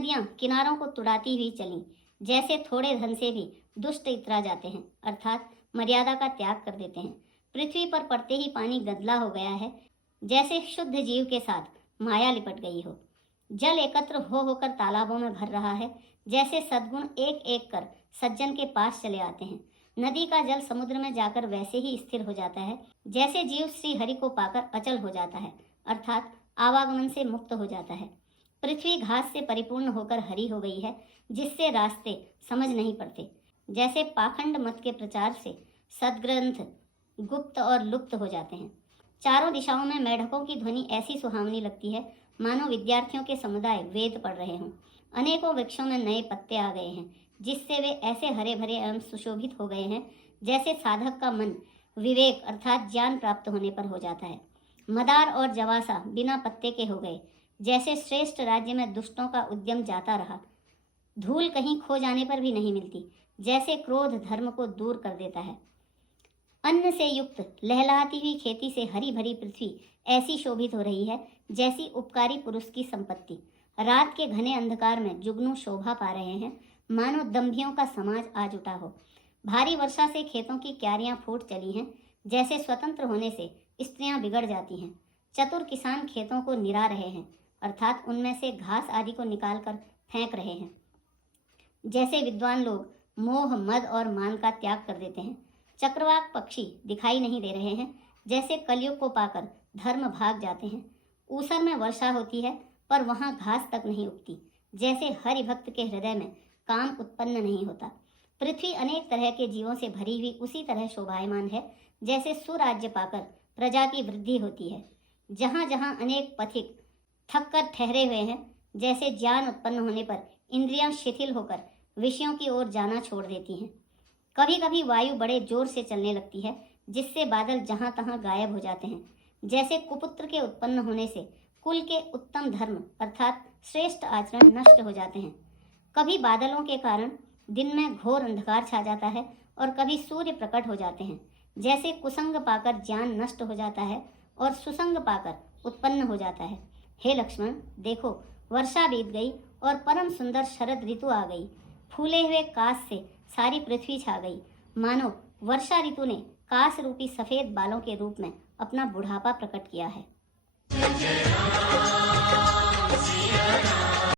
नदियां किनारों को तुड़ाती हुई चलीं, जैसे थोड़े धन से भी दुष्ट इतरा जाते हैं, अर्थात मर्यादा का त्याग कर देते हैं। पृथ्वी पर पड़ते ही पानी गंदला हो गया है, जैसे शुद्ध जीव के साथ माया लिपट गई हो। जल एकत्र हो होकर तालाबों में भर रहा है, जैसे सद्गुण एक एक कर सज्जन के पास चले आते हैं। नदी का जल समुद्र में जाकर वैसे ही स्थिर हो जाता है, जैसे जीव श्री हरि को पाकर अचल हो जाता है, अर्थात आवागमन से मुक्त हो जाता है। पृथ्वी घास से परिपूर्ण होकर हरी हो गई है, जिससे रास्ते समझ नहीं पड़ते। जैसे पाखंड मत के प्रचार से सद्ग्रंथ गुप्त और लुप्त हो जाते हैं। चारों दिशाओं में मेढकों की ध्वनि ऐसी सुहावनी लगती है, मानो विद्यार्थियों के समुदाय वेद पढ़ रहे हों। अनेकों वृक्षों में नए पत्ते आ गए हैं, जिससे वे ऐसे हरे भरे एवं सुशोभित हो गए हैं, जैसे साधक का मन विवेक अर्थात ज्ञान प्राप्त होने पर हो जाता है। मदार और जवासा बिना पत्ते के हो गए, जैसे श्रेष्ठ राज्य में दुष्टों का उद्यम जाता रहा। धूल कहीं खो जाने पर भी नहीं मिलती, जैसे क्रोध धर्म को दूर कर देता है। अन्न से युक्त लहलहाती हुई खेती से हरी भरी पृथ्वी ऐसी शोभित हो रही है, जैसी उपकारी पुरुष की संपत्ति। रात के घने अंधकार में जुगनू शोभा पा रहे हैं, मानो दंभियों का समाज आज उठा हो। भारी वर्षा से खेतों की क्यारियां फूट चली हैं, जैसे स्वतंत्र होने से स्त्रियां बिगड़ जाती हैं। चतुर किसान खेतों को निरा रहे हैं, अर्थात उनमें से घास आदि को निकालकर फेंक रहे हैं। जैसे विद्वान लोग मोह मद और मान का त्याग कर देते हैं। चक्रवाक पक्षी दिखाई नहीं दे रहे हैं, जैसे कलयुग को पाकर धर्म भाग जाते हैं। ऊसर में वर्षा होती है, पर वहाँ घास तक नहीं उगती, जैसे हरि भक्त के हृदय में काम उत्पन्न नहीं होता। पृथ्वी अनेक तरह के जीवों से भरी हुई उसी तरह शोभायमान है, जैसे सुराज्य पाकर प्रजा की वृद्धि होती है। जहाँ जहाँ अनेक पथिक थक कर ठहरे हुए हैं, जैसे ज्ञान उत्पन्न होने पर इंद्रियां शिथिल होकर विषयों की ओर जाना छोड़ देती हैं। कभी कभी वायु बड़े जोर से चलने लगती है, जिससे बादल जहाँ तहाँ गायब हो जाते हैं। जैसे कुपुत्र के उत्पन्न होने से कुल के उत्तम धर्म अर्थात श्रेष्ठ आचरण नष्ट हो जाते हैं। कभी बादलों के कारण दिन में घोर अंधकार छा जाता है और कभी सूर्य प्रकट हो जाते हैं। जैसे कुसंग पाकर ज्ञान नष्ट हो जाता है और सुसंग पाकर उत्पन्न हो जाता है। हे लक्ष्मण, देखो वर्षा बीत गई और परम सुंदर शरद ऋतु आ गई। फूले हुए कास से सारी पृथ्वी छा गई, मानो वर्षा ऋतु ने कास रूपी सफेद बालों के रूप में अपना बुढ़ापा प्रकट किया है।